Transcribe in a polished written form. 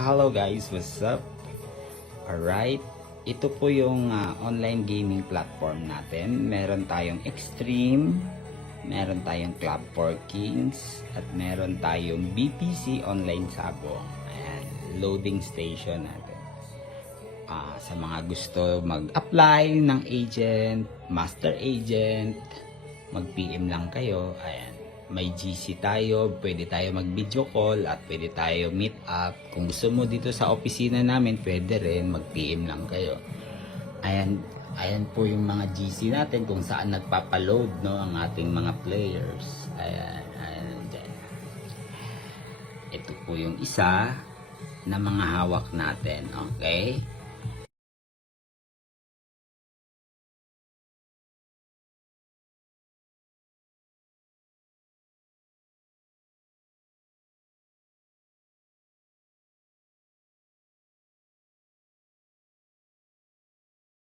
Hello guys, what's up? Alright, ito po yung online gaming platform natin. Meron tayong Extreme, meron tayong Club for Kings, at meron tayong BPC Online Sabong. Ayan, loading station natin. Sa mga gusto mag-apply ng agent, master agent, mag-PM lang kayo. Ayan. May GC tayo, pwede tayo mag-video call at pwede tayo meet up. Kung gusto mo dito sa opisina namin, pwede rin, mag-PM lang kayo. Ayan po yung mga GC natin kung saan nagpapaload no, ang ating mga players. Ayan dyan. Ito po yung isa na mga hawak natin, okay?